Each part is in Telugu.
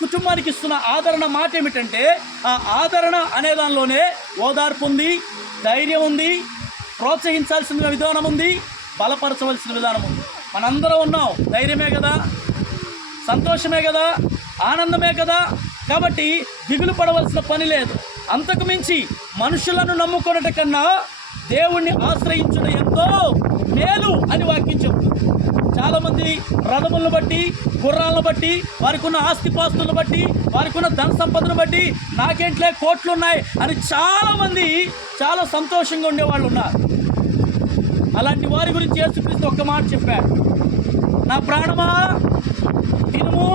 కుటుంబానికి ఇస్తున్న ఆదరణ మాట ఏమిటంటే, ఆ ఆదరణ అనే దానిలోనే ఓదార్పు ఉంది, ధైర్యం ఉంది, ప్రోత్సహించాల్సిన విధానం ఉంది, బలపరచవలసిన విధానం ఉంది. మనందరం ఉన్నాం, ధైర్యమే కదా, సంతోషమే కదా, ఆనందమే కదా. కాబట్టి దిగులు పడవలసిన పని లేదు. అంతకు మించి మనుషులను నమ్ముకున్నట కన్నా దేవుణ్ణి ఆశ్రయించడం ఎంతో మేలు అని వాక్యం చెబుతుంది. చాలామంది రథములను బట్టి, గుర్రాలను బట్టి, వారికి ఉన్న ఆస్తిపాస్తులను బట్టి, వారికి ఉన్న ధన సంపదను బట్టి నాకేంట్లే కోట్లు ఉన్నాయి అని చాలామంది చాలా సంతోషంగా ఉండేవాళ్ళు ఉన్నారు. అలాంటి వారి గురించి యేసుక్రీస్తు ఒక్క మాట చెప్పాడు, నా ప్రాణమా తినుము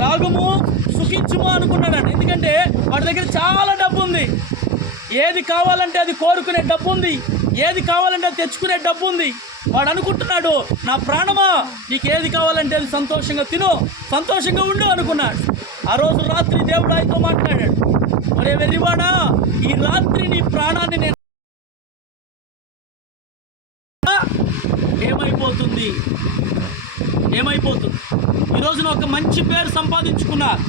తాగుము సుఖించుము అనుకున్నాడు. ఎందుకంటే వాడి దగ్గర చాలా డబ్బు ఉంది, ఏది కావాలంటే అది కోరుకునే డబ్బు ఉంది, ఏది కావాలంటే అది తెచ్చుకునే డబ్బు ఉంది. వాడు అనుకుంటున్నాడు, నా ప్రాణమా నీకు ఏది కావాలంటే అది సంతోషంగా తిను, సంతోషంగా ఉండు అనుకున్నాడు. ఆ రోజు రాత్రి దేవుడు ఆయనతో మాట్లాడాడు, ఒరే వెర్రివాడా, ఈ రాత్రి నీ ప్రాణాన్ని నేను ఏమైపోతుంది. ఈరోజున ఒక మంచి పేరు సంపాదించుకున్నారు.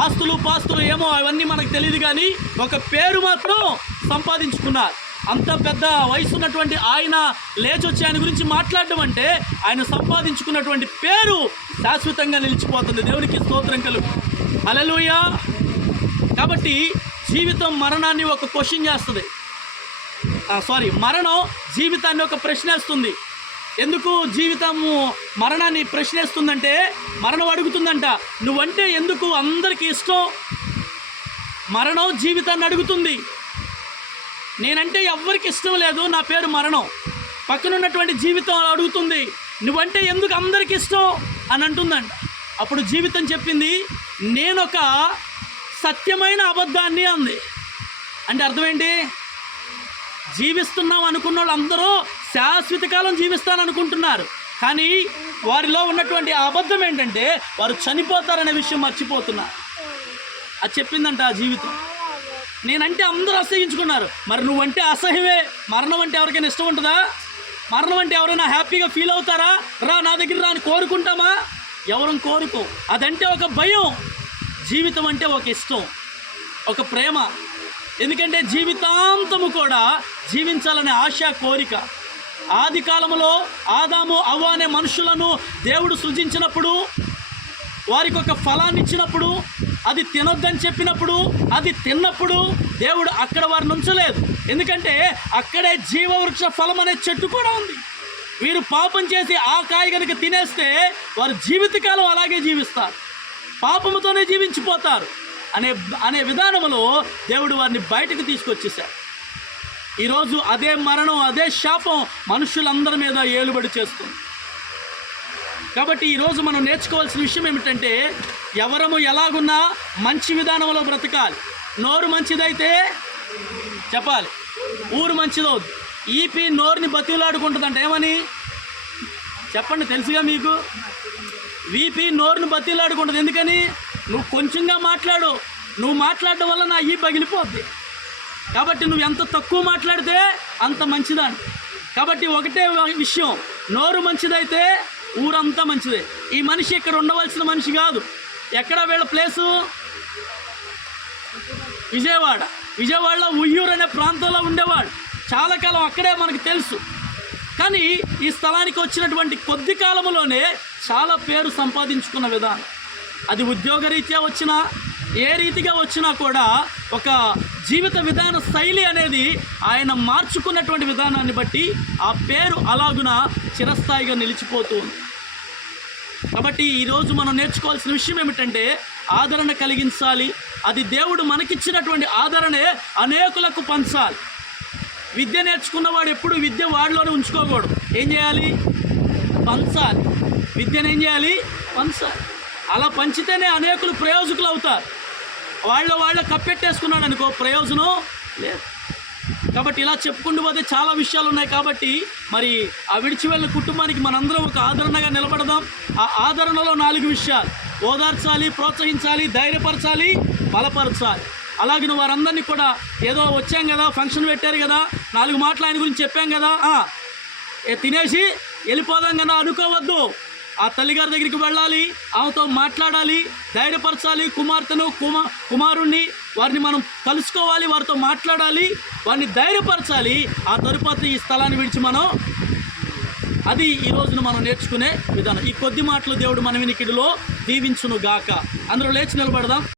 ఆస్తులు పాస్తులు ఏమో అవన్నీ మనకు తెలియదు, కానీ ఒక పేరు మాత్రం సంపాదించుకున్నారు. అంత పెద్ద వయసు ఉన్నటువంటి ఆయన లేచొచ్చి ఆయన గురించి మాట్లాడడం అంటే ఆయన సంపాదించుకున్నటువంటి పేరు శాశ్వతంగా నిలిచిపోతుంది. దేవునికి స్తోత్రం కలుగు. హల్లెలూయా. కాబట్టి జీవితం మరణాన్ని ఒక క్వశ్చన్ చేస్తుంది. మరణం జీవితాన్ని ఒక ప్రశ్నేస్తుంది. ఎందుకు జీవితము మరణాన్ని ప్రశ్నేస్తుందంటే, మరణం అడుగుతుందంట, నువ్వంటే ఎందుకు అందరికీ ఇష్టం? మరణం జీవితాన్ని అడుగుతుంది, నేనంటే ఎవ్వరికి ఇష్టం లేదు, నా పేరు మరణం. పక్కనున్నటువంటి జీవితం అడుగుతుంది, నువ్వంటే ఎందుకు అందరికి ఇష్టం అని అంటుందంట. అప్పుడు జీవితం చెప్పింది, నేనొక సత్యమైన అబద్ధాన్ని అంది. అంటే అర్థమేంటి? జీవిస్తున్నాం అనుకున్న వాళ్ళు అందరూ శాశ్వత కాలం జీవిస్తాననుకుంటున్నారు, కానీ వారిలో ఉన్నటువంటి అబద్ధం ఏంటంటే వారు చనిపోతారనే విషయం మర్చిపోతున్నారు. అది చెప్పిందంట ఆ జీవితం. నేనంటే అందరూ అసహించుకున్నారు, మరి నువ్వంటే అసహ్యమే. మరణం అంటే ఎవరికైనా ఇష్టం ఉంటుందా? మరణం అంటే ఎవరైనా హ్యాపీగా ఫీల్ అవుతారా? రా నా దగ్గర రా అని కోరుకుంటామా? ఎవరం కోరుకో. అదంటే ఒక భయం. జీవితం అంటే ఒక ఇష్టం, ఒక ప్రేమ. ఎందుకంటే జీవితాంతము కూడా జీవించాలనే ఆశ, కోరిక. ఆది కాలంలో ఆదాము అవ్వ అనే మనుషులను దేవుడు సృజించినప్పుడు, వారికి ఒక ఫలాన్ని ఇచ్చినప్పుడు, అది తినొద్దని చెప్పినప్పుడు, అది తిన్నప్పుడు దేవుడు అక్కడ వారిని ఉంచలేదు. ఎందుకంటే అక్కడే జీవవృక్ష ఫలం అనే చెట్టు కూడా ఉంది. వీరు పాపం చేసి ఆ కాయ కనుక తినేస్తే వారు జీవితకాలం అలాగే జీవిస్తారు, పాపముతోనే జీవించిపోతారు అనే విధానంలో దేవుడు వారిని బయటకు తీసుకొచ్చేశారు. ఈరోజు అదే మరణం, అదే శాపం మనుషులందరి మీద ఏలుబడి చేస్తుంది. కాబట్టి ఈరోజు మనం నేర్చుకోవాల్సిన విషయం ఏమిటంటే, ఎవరము ఎలాగున్నా మంచి విధానంలో బ్రతకాలి. నోరు మంచిదైతే చెప్పాలి, ఊరు మంచిదవుద్ది. ఈపి నోరుని బతిలాడుకుంటుందంట. ఏమని చెప్పండి, తెలుసుగా మీకు? వీపీ నోరుని బతిలాడుకుంటుంది. ఎందుకని? నువ్వు కొంచెంగా మాట్లాడు, నువ్వు మాట్లాడడం వల్ల నా ఈ పగిలిపోద్ది. కాబట్టి నువ్వు ఎంత తక్కువ మాట్లాడితే అంత మంచిదని. కాబట్టి ఒకటే విషయం, నోరు మంచిదైతే ఊరంతా మంచిదే. ఈ మనిషి ఇక్కడ ఉండవలసిన మనిషి కాదు. ఎక్కడ వీళ్ళ ప్లేసు? విజయవాడలో ఉయ్యూరు అనే ప్రాంతంలో ఉండేవాడు. చాలా కాలం అక్కడే మనకు తెలుసు. కానీ ఈ స్థలానికి వచ్చినటువంటి కొద్ది కాలంలోనే చాలా పేరు సంపాదించుకున్న విధానం, అది ఉద్యోగరీత్యా వచ్చినా ఏ రీతిగా వచ్చినా కూడా ఒక జీవిత విధాన శైలి అనేది ఆయన మార్చుకున్నటువంటి విధానాన్ని బట్టి ఆ పేరు అలాగున చిరస్థాయిగా నిలిచిపోతూ ఉంది. కాబట్టి ఈరోజు మనం నేర్చుకోవాల్సిన విషయం ఏమిటంటే, ఆదరణ కలిగించాలి. అది దేవుడు మనకిచ్చినటువంటి ఆదరణే అనేకులకు పంచాలి. విద్య నేర్చుకున్నవాడు ఎప్పుడు విద్య వాడిలోనే ఉంచుకోకూడదు. ఏం చేయాలి? పంచాలి. విద్యను ఏం చేయాలి? పంచాలి. అలా పంచితేనే అనేకులు ప్రయోజకులు అవుతారు. వాళ్ళ కప్పెట్టేసుకున్నాడు అనుకో, ప్రయోజనం లేదు. కాబట్టి ఇలా చెప్పుకుంటూ పోతే చాలా విషయాలు ఉన్నాయి. కాబట్టి మరి ఆ విడిచి వెళ్ళిన కుటుంబానికి మనందరం ఒక ఆదరణగా నిలబడదాం. ఆ ఆదరణలో 4 విషయాలు: ఓదార్చాలి, ప్రోత్సహించాలి, ధైర్యపరచాలి, బలపరచాలి. అలాగే వారందరినీ కూడా ఏదో వచ్చాం కదా, ఫంక్షన్ పెట్టారు కదా, 4 మాటలు ఆయన గురించి చెప్పాం కదా, తినేసి వెళ్ళిపోదాం కదా అనుకోవద్దు. ఆ తల్లిగారి దగ్గరికి వెళ్ళాలి, ఆమెతో మాట్లాడాలి, ధైర్యపరచాలి. కుమార్తెను కుమారుణ్ణి వారిని మనం కలుసుకోవాలి, వారితో మాట్లాడాలి, వారిని ధైర్యపరచాలి. ఆ తరువాత ఈ స్థలాన్ని విడిచి మనం, అది ఈ రోజున మనం నేర్చుకునే విధానం. ఈ కొద్ది మాటలు దేవుడు మన వినికిడిలో దీవించును గాక. అందరూ లేచి నిలబడదాం.